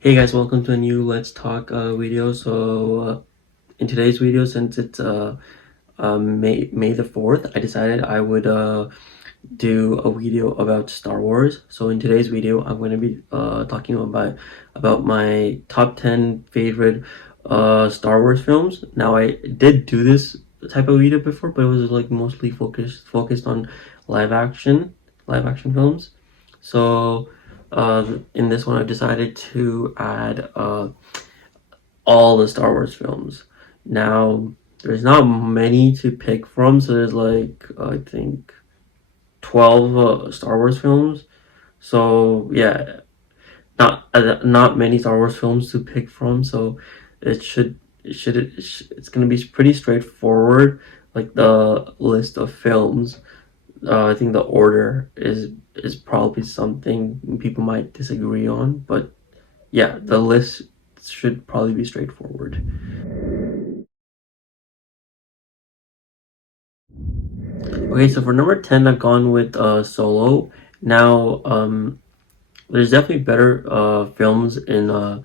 Hey guys, welcome to a new Let's Talk video. In today's video, since it's May the 4th, I decided I would do a video about Star Wars. So in today's video, I'm going to be talking about my top 10 favorite Star Wars films. Now, I did do this type of video before, but it was like mostly focused on live action live action films. So in this one, I've decided to add all the Star Wars films. Now, there's not many to pick from, so there's like I think 12 Star Wars films. So yeah, not many Star Wars films to pick from. So it's gonna be pretty straightforward. Like the list of films. I think the order is probably something people might disagree on, but yeah, the list should probably be straightforward. Okay, so for number 10, I've gone with Solo. Now, there's definitely better films in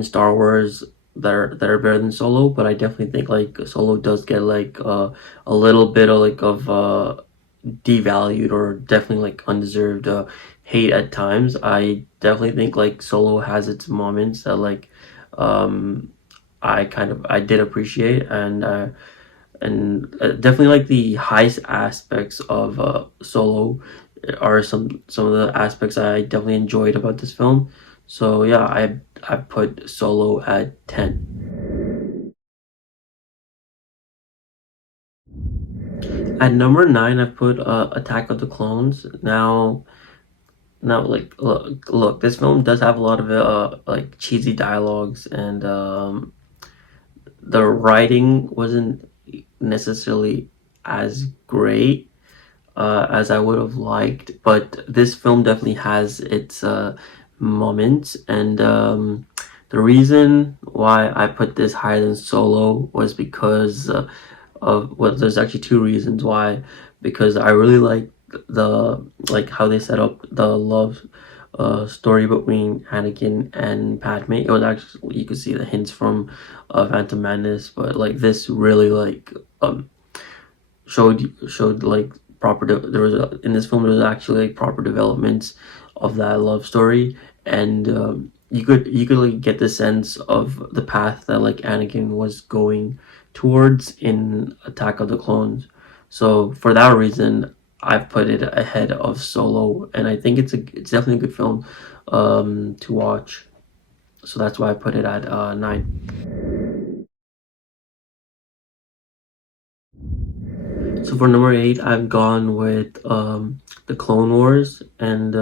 Star Wars that are better than Solo, but I definitely think like Solo does get like a little bit of devalued or definitely like undeserved hate at times. I definitely think like Solo has its moments that um I did appreciate, and definitely like the highest aspects of Solo are some of the aspects I definitely enjoyed about this film. So yeah, I put Solo at 10. At number 9, I put Attack of the Clones. Now, like, look, this film does have a lot of like cheesy dialogues, and the writing wasn't necessarily as great as I would have liked, but this film definitely has its moments, and the reason why I put this higher than Solo was because there's actually two reasons why. Because I really like how they set up the love story between Anakin and Padme. It was actually, you could see the hints from Phantom Menace, but like this really um showed like there was in this film there was actually like proper developments of that love story, and you could like get the sense of the path that like Anakin was going towards in Attack of the Clones. So for that reason, I've put it ahead of Solo, and I think it's definitely a good film to watch. So that's why I put it at 9. So for number 8, I've gone with the Clone Wars, and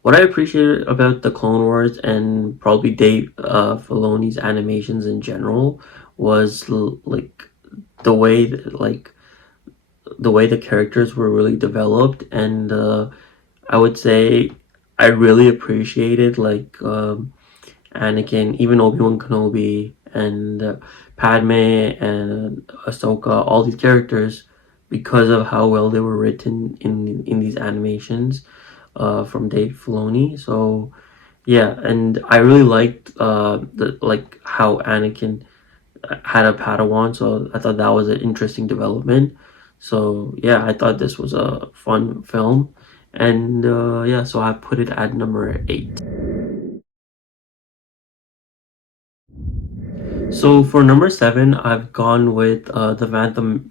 what I appreciate about the Clone Wars and probably Dave Filoni's animations in general was like the way the way the characters were really developed, and I would say I really appreciated Anakin, even Obi-Wan Kenobi, and Padme and Ahsoka, all these characters, because of how well they were written in these animations from Dave Filoni. So yeah, and I really liked the like how Anakin had a Padawan, so I thought that was an interesting development. So yeah, I thought this was a fun film, and yeah, so I put it at number 8. So for number 7, I've gone with Phantom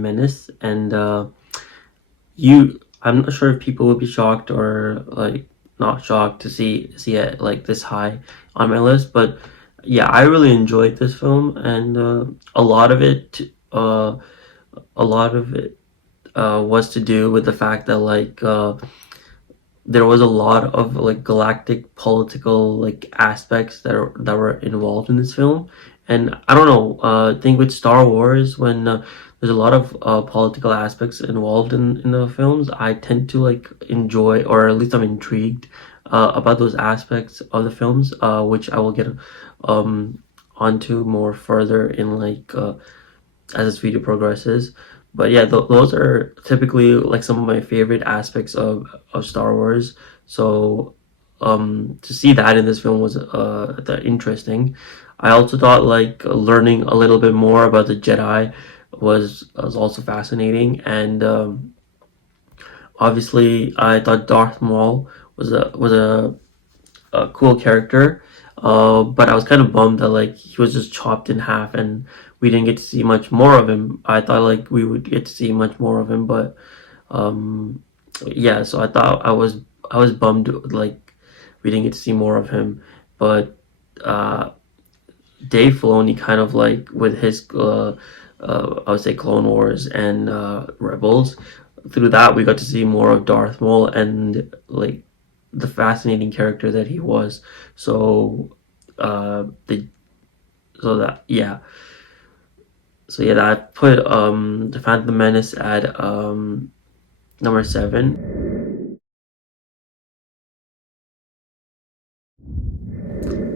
Menace, and I'm not sure if people will be shocked or like not shocked to see it like this high on my list, but yeah, I really enjoyed this film, and a lot of it, uh, a lot of it was to do with the fact that there was a lot of like galactic political like aspects that were involved in this film, and I don't know, I think with Star Wars, when there's a lot of political aspects involved in the films, I tend to like enjoy, or at least I'm intrigued about those aspects of the films, which I will get um onto more further in as this video progresses. But yeah, those are typically like some of my favorite aspects of Star Wars. So to see that in this film was interesting. I also thought like learning a little bit more about the Jedi was also fascinating, and obviously I thought Darth Maul was a cool character. But I was kind of bummed that like he was just chopped in half and we didn't get to see much more of him. I thought like we would get to see much more of him, but um, yeah. So I was bummed like we didn't get to see more of him. But uh, Dave Filoni kind of like with his I would say Clone Wars and Rebels. Through that, we got to see more of Darth Maul and like the fascinating character that he was. So the so that yeah so yeah that put the Phantom Menace at number 7.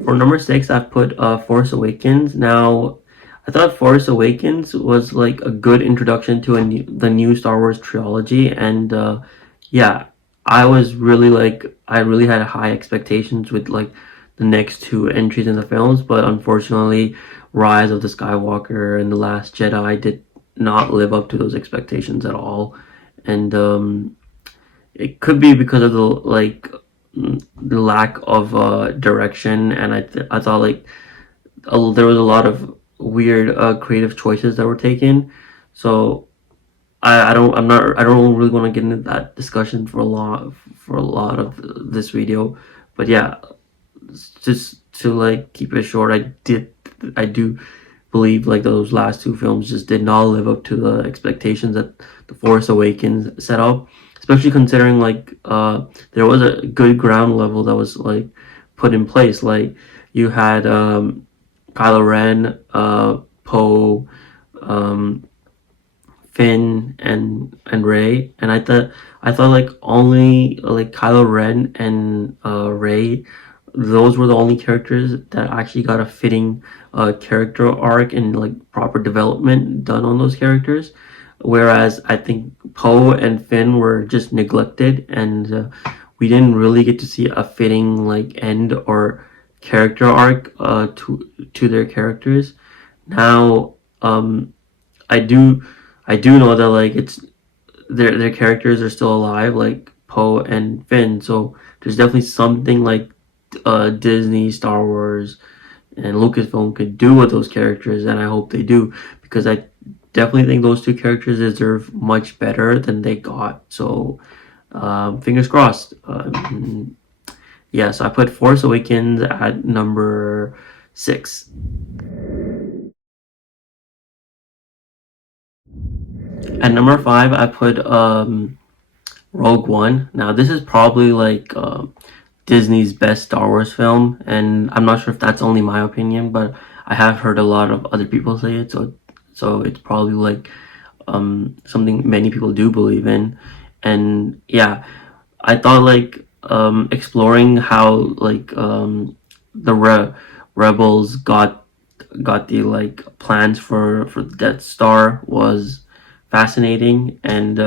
For number 6, I put Force Awakens. Now, I thought Force Awakens was like a good introduction to the new Star Wars trilogy, and yeah, I really had high expectations with like the next two entries in the films, but unfortunately, Rise of the Skywalker and The Last Jedi did not live up to those expectations at all, and it could be because of the lack of direction, and I thought like there was a lot of weird creative choices that were taken. So I don't really want to get into that discussion for a lot of this video, but yeah, just to like keep it short, I do believe like those last two films just did not live up to the expectations that The Force Awakens set up, especially considering like there was a good ground level that was like put in place. Like you had Kylo Ren, Poe, um, Finn, and Ray, and I thought like only like Kylo Ren and Ray, those were the only characters that actually got a fitting character arc and like proper development done on those characters. Whereas I think Poe and Finn were just neglected, and we didn't really get to see a fitting like end or character arc to their characters. Now, I do I do know that like it's their characters are still alive, like Poe and Finn. So there's definitely something like Disney, Star Wars, and Lucasfilm could do with those characters, and I hope they do because I definitely think those two characters deserve much better than they got. So fingers crossed. Yeah, so I put Force Awakens at number 6. At number 5, I put Rogue One. Now, this is probably like Disney's best Star Wars film, and I'm not sure if that's only my opinion, but I have heard a lot of other people say it, so it's probably like something many people do believe in. And yeah, I thought like exploring how like the rebels got the like plans for the Death Star was fascinating, and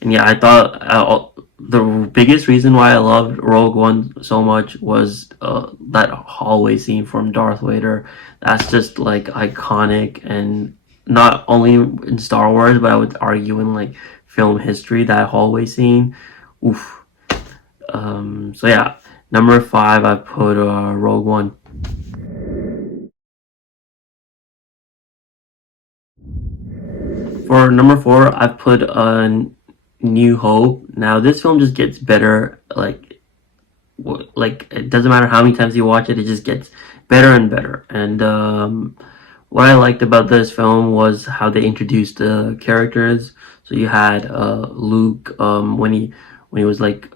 yeah, I thought the biggest reason why I loved Rogue One so much was that hallway scene from Darth Vader. That's just like iconic, and not only in Star Wars, but I would argue in like film history. That hallway scene, oof. So yeah, number 5, I put Rogue One. For number 4, I put New Hope. Now this film just gets better. Like it doesn't matter how many times you watch it, it just gets better and better. And what I liked about this film was how they introduced the characters. So you had Luke when he was like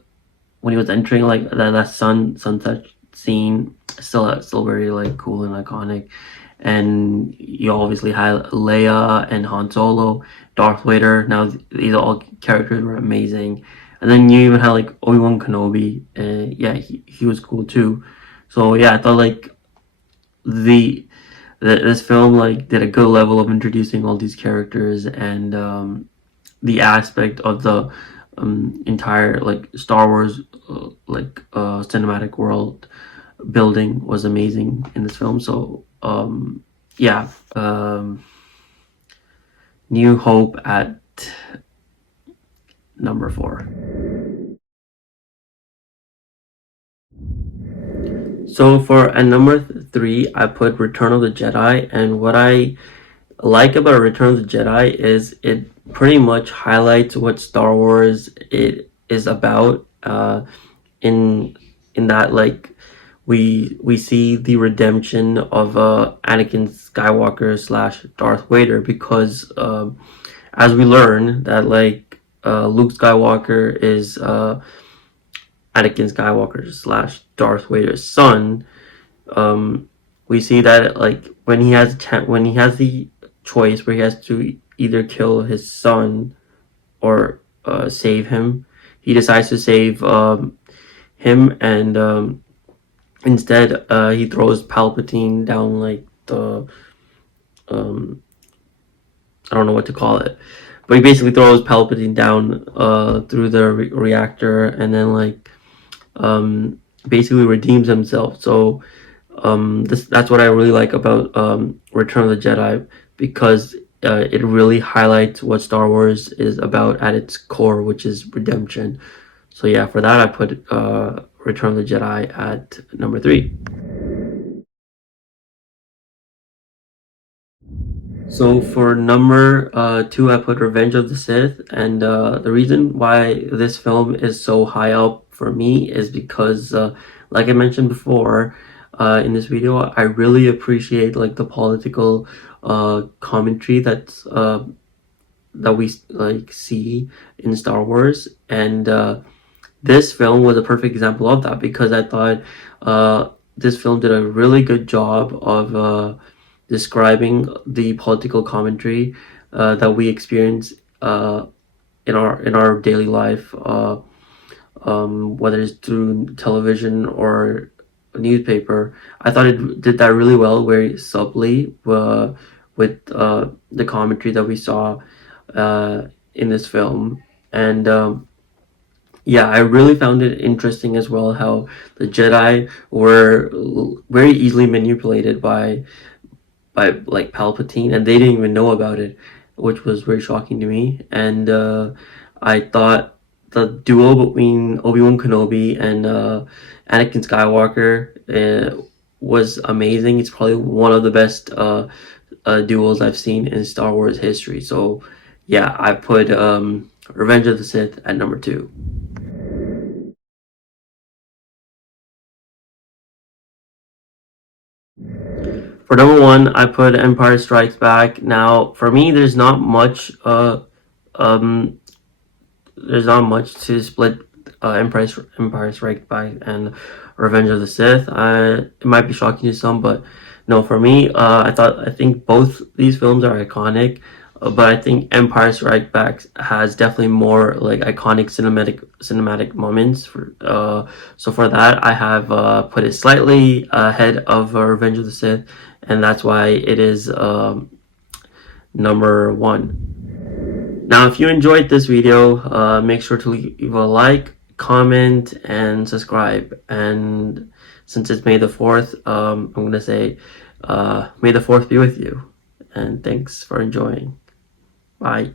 when he was entering like that sunset scene, still very like cool and iconic. And you obviously had Leia and Han Solo, Darth Vader. Now these all characters were amazing, and then you even had like Obi-Wan Kenobi. Yeah, he was cool too. So yeah, I thought like the this film like did a good level of introducing all these characters, and the aspect of entire like Star Wars cinematic world building was amazing in this film. So yeah, New Hope at number 4. So for at number 3, I put Return of the Jedi, and what I like about Return of the Jedi is it pretty much highlights what Star Wars it is about. In that, like, we see the redemption of Anakin Skywalker slash Darth Vader, because as we learn that, like, Luke Skywalker is Anakin Skywalker slash Darth Vader's son. We see that, like, when he has the choice where he has to either kill his son or save him, he decides to save him, and instead he throws Palpatine down, like, the I don't know what to call it, but he basically throws Palpatine down through the reactor, and then, like, basically redeems himself. So that's what I really like about Return of the Jedi, because it really highlights what Star Wars is about at its core, which is redemption. So yeah, for that I put Return of the Jedi at number 3. So for number 2, I put Revenge of the Sith, and the reason why this film is so high up for me is because, like I mentioned before in this video, I really appreciate, like, the political commentary that we, like, see in Star Wars, and this film was a perfect example of that, because I thought this film did a really good job of describing the political commentary that we experience in our daily life, whether it's through television or a newspaper. I thought it did that really well, very subtly, with the commentary that we saw in this film. And yeah, I really found it interesting as well how the Jedi were very easily manipulated by like Palpatine, and they didn't even know about it, which was very shocking to me. And I thought the duo between Obi-Wan Kenobi and Anakin Skywalker was amazing. It's probably one of the best duels I've seen in Star Wars history. So yeah, I put Revenge of the Sith at number 2. For number 1, I put Empire Strikes Back. Now, for me, um, there's not much to split Empire Strikes Back and Revenge of the Sith. It might be shocking to some, but no, for me, I think both these films are iconic. But I think Empire Strikes Back has definitely more, like, iconic cinematic moments. So for that, I have put it slightly ahead of Revenge of the Sith, and that's why it is number 1. Now, if you enjoyed this video, make sure to leave a like, comment, and subscribe. And since it's May the 4th, I'm gonna say, May the 4th be with you. And thanks for enjoying. Bye.